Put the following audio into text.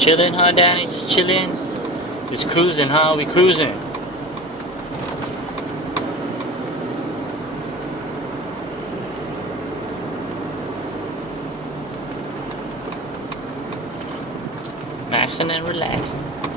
Chilling, huh, Daddy? Just chilling? Just cruising, huh? We cruising. Maxing and relaxing.